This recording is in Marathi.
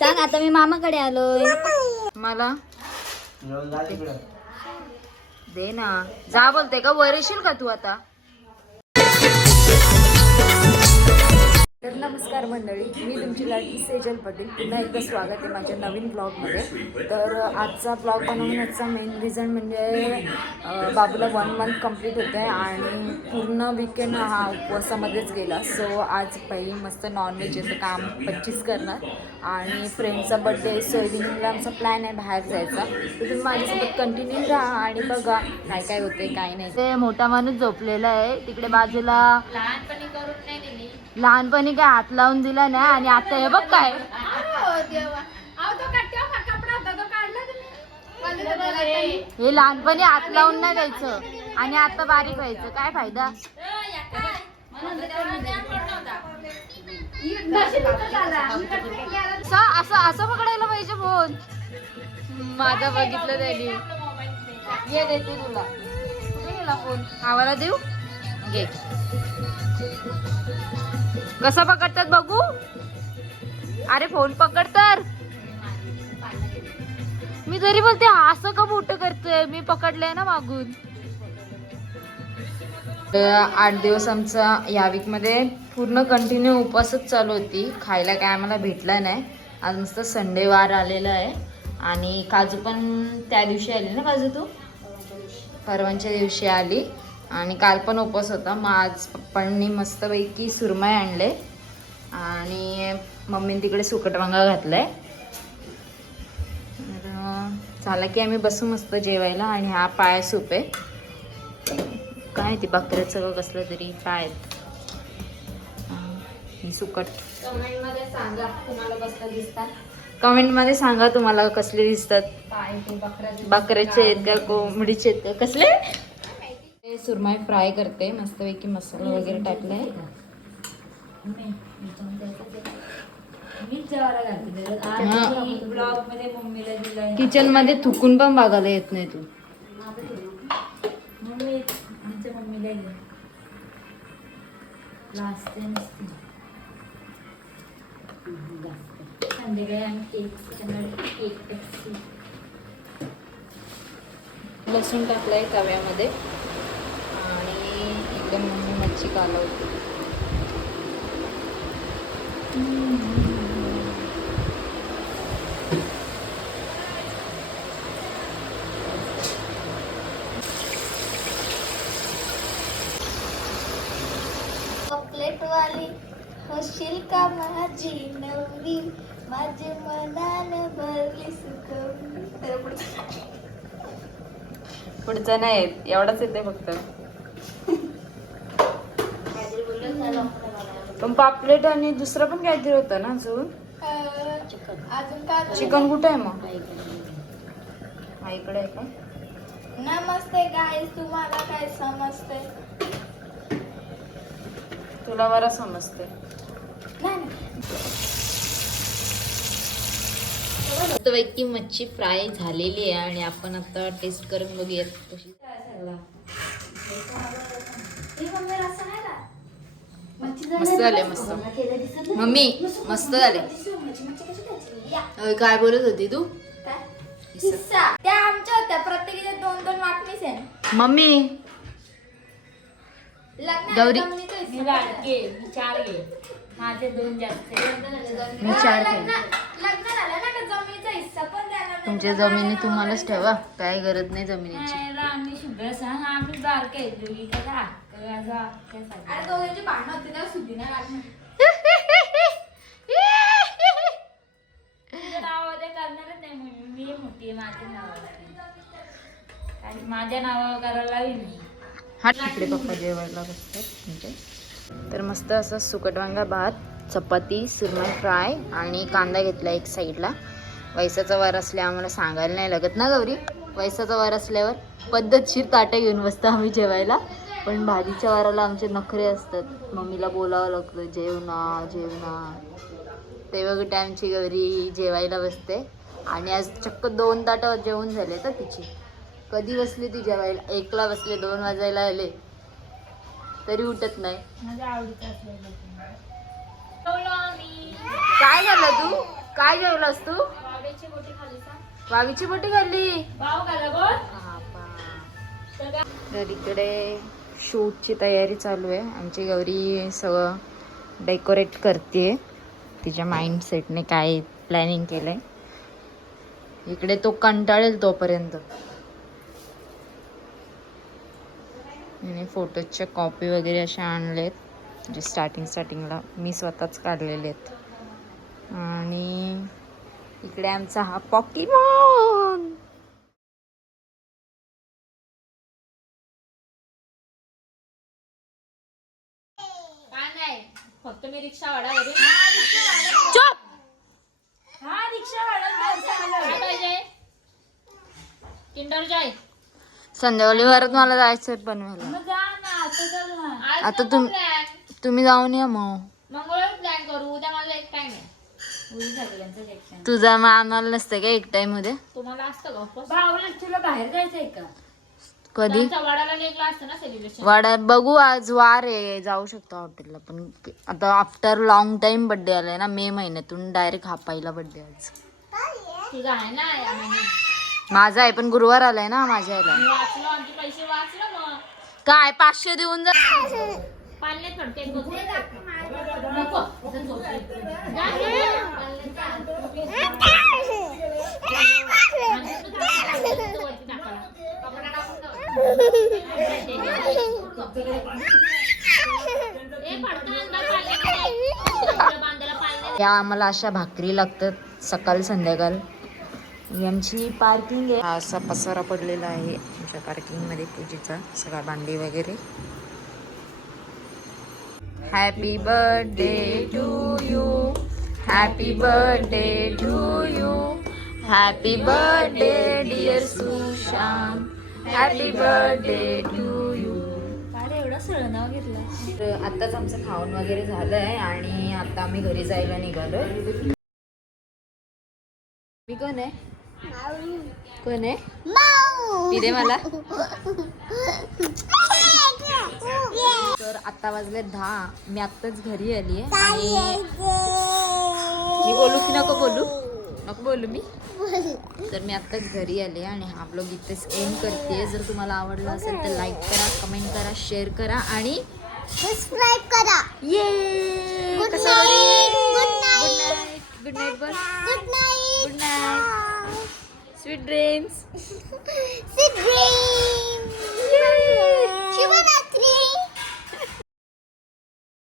सांग आता मी मामाकडे आलोय. मला दे ना. जा बोलते का वर येशील का तू आता. तर नमस्कार मंडळी, मी तुमची लाडकी सेजल पटेल. पुन्हा एकदा स्वागत आहे माझ्या नवीन ब्लॉगमध्ये. तर आजचा ब्लॉग बनवण्याचा मेन रिझन म्हणजे बाबूला 1 मंथ कंप्लीट होतं आहे आणि पूर्ण वीकेंड हा उपवासामध्येच गेला. सो आज बाई मस्त नॉनव्हेज येतं काम 25 करणार आणि फ्रेंडचा बड्डे. सो इव्हिनिंगला आमचा प्लॅन आहे बाहेर जायचा. तर तुम्ही माझ्यासोबत कंटिन्यू राहा आणि बघा काय काय होते काय नाही. ते मोठा माणूस झोपलेला आहे तिकडे बाजूला. लहानपणी करून नाही दिली, लहानपणी काय हात लावून दिला ना आणि आता हे बघ काय. हे लहानपणी हात लावून नाही द्यायचं आणि आता बारीक व्हायचं, काय फायदा. असं असं पकडायला पाहिजे फोन. माझा बघितलं त्यांनी. ये देते तुला. कुठे गेला फोन. आवाला देऊ घे. कसा पकडतात बघू. अरे फोन पकड तर. मी तरी बोलते असं का मोठं करतोय. मी पकडलंय ना मागून. 8 दिवस आमचा या वीक मध्ये पूर्ण कंटिन्यू उपवासच चालू होती. खायला काय आम्हाला भेटला नाही. आज मस्त संडे वार आलेला आहे आणि काजू पण त्या दिवशी आली ना. काजू तू परवांच्या दिवशी आली आणि काल पण उपवास होता. मग आज पप्पांनी मस्तपैकी सुरमई आणले आणि मम्मीने तिकडे सुकटवांगा घातलाय. झाला की आम्ही बसू मस्त जेवायला. आणि हा पाय सूप आहे. काय ती बकऱ्याचं का कसलं तरी पाय आहेत. ही सुकट. कमेंटमध्ये सांगा तुम्हाला कसलं दिसतात. कमेंटमध्ये सांगा तुम्हाला कसले दिसतात. बकऱ्याचे आहेत का कोंबडीचे आहेत का कसले. सुरमई फ्राय करते मस्तपैकी. मसाला वगैरे टाकलाय. किचन मध्ये थुकून पण बघायला येत नाही तू. लसूण टाकलाय तव्यामध्ये आणि एकदम मच्छी कालवते. चॉकलेट वाली होशील का माझी नवरी, माझे मनानं भरली सुखवली. पुढचं नाही येत, एवढाच येते फक्त. पण पापलेट आणि दुसरं पण काहीतरी होतं ना अजून. अजून काय चिकन कुठे आहे मग. आईकडे आहे का. नमस्ते गाईस, तुम्हाला काय समजते. तुला बरं समजते. मस्तपैकी मच्छी फ्राय झालेली आहे आणि आपण आता टेस्ट करून बघूयात कशी. मस्त झाले. मस्त मम्मी मस्त झाले. काय बोलत होती तू. त्या आमच्या होत्या प्रत्येकीच्या 2-2 वाटणीस आहे. मम्मी गौरी माझे 2 जास्त. मी 4 खाईन. लग्न झालं ना का जमिनीचा हिस्सा पण द्यायला. तुमच्या जमिनी तुम्हालाच ठेवा, काय गरज नाही जमिनीची. आम्ही शुभ्र सांग आम्ही बारके दोघी का. अरे दोघांची भांडणं होती तेव्हा सुद्धी नाही लागणार. तुझ्या नावावर करणारच नाही. मी मोठी माझ्या नावावर आणि माझ्या नावावर करायला नाही. हा तिकडे पप्पा जेवायला बसतात म्हणजे. तर मस्त असं सुकटवांगा भात, चपाती, सुरमई फ्राय आणि कांदा घेतला एक साईडला. वैसाचा वार असल्या आम्हाला सांगायला नाही लागत ना गौरी. वैसाचा वार असल्यावर पद्धतशीर ताटे घेऊन बसतो आम्ही जेवायला. पण भाजीच्या वाराला आमचे नखरे असतात. मम्मीला बोलावं लागतं जेवणा जेवणा. ते बघ टाईमची गौरी जेवायला बसते आणि आज चक्क 2 ताटं जेवण झाले तर तिची. कधी बसली ती जेवायला. 1ला बसले, 2 वाजायला आले तरी उठत नाही. माझ्या आवडीचं असलेलं काय झालं तू. काय जेवलास तू? वाघाची बोटी खाली का? वाघीची बोटी खाल्ली. भाव खाला बोल. तर इकडे शूटची तयारी चालू आहे. आमची गौरी सगळं डेकोरेट करते. तिच्या माइंडसेटने काय प्लॅनिंग केलंय. इकडे तो कंटाळेल तोपर्यंत. आणि फोटोच्या कॉपी वगैरे अशा आणलेत जे स्टार्टिंगला मी स्वतःच काढलेले आहेत. आणि इकडे आमचा हा पॉकीमॉन. काय नाही फक्त मी रिक्षा वाढावरून चुप. हा रिक्षा वाढवून पाहिजे किंडर जॉय. संध्याकाळी परत मला जायचं बनवायला. मग जा ना आता चल ना. आज आता नको plan. तुम्ही जाऊन या मग. मंगळवार प्लॅन करू. उद्या माझा एक टाइम आहे. उद्या सगळ्यांचं सेक्शन. तुझा मग आम्हाला नसतं का एक टाइम मध्ये? तुम्हाला असतं का उपवास? भावला तुला बाहेर जायचंय का? कधी? त्यांचा वाडाला लेकला असतं ना सेलिब्रेशन. वाड्यात बघू. आज वार आहे, जाऊ शकतो हॉटेलला. पण आता आफ्टर लॉंग टाइम बर्थडे आलाय ना, मे महिन्यातून डायरेक्ट हा पहिला बर्थडे आज. ठीक आहे ना या महिन्यात. माझा आहे पण गुरुवार आलाय ना माझ्या याला. मी वाचलो आमचे पैसे वाचलो मग. काय 500 देऊन जा. पाण्यात फडके नको जर झोपले. जा रे. वरती टाकायला. कपडा टाकून या आम्हाला अशा भाकरी लागतात सकाळ संध्याकाळ. ही आमची पार्किंग आहे. हा असा पसारा पडलेला आहे आमच्या पार्किंगमध्ये पूजेचा सगळा भांडी वगैरे. Happy birthday to you. Happy birthday to you. Happy birthday dear Sushant. Happy birthday to you. अरे एवढं सरळ नाव घेतलं. आत्ताच आमचं खाऊन वगैरे झालंय आणि आता आम्ही घरी जायला निघालो. मी कोण आहे? कोण आहे? पिरे मला. तर आता वाजले 10. मी आत्ताच घरी आली आहे आणि मी बोलू की नको बोलू? नको बोलू मी. तर मी आत्ताच घरी आले आणि हा ब्लॉग इथेच एंड करते. जर तुम्हाला आवडला असेल तर लाईक करा, कमेंट करा, शेअर करा आणि सबस्क्राईब करा. ये गुड कसं night. Good night. Good night बस. Good night. Good night. Sweet dreams. Sweet dreams. Shubha Ratri.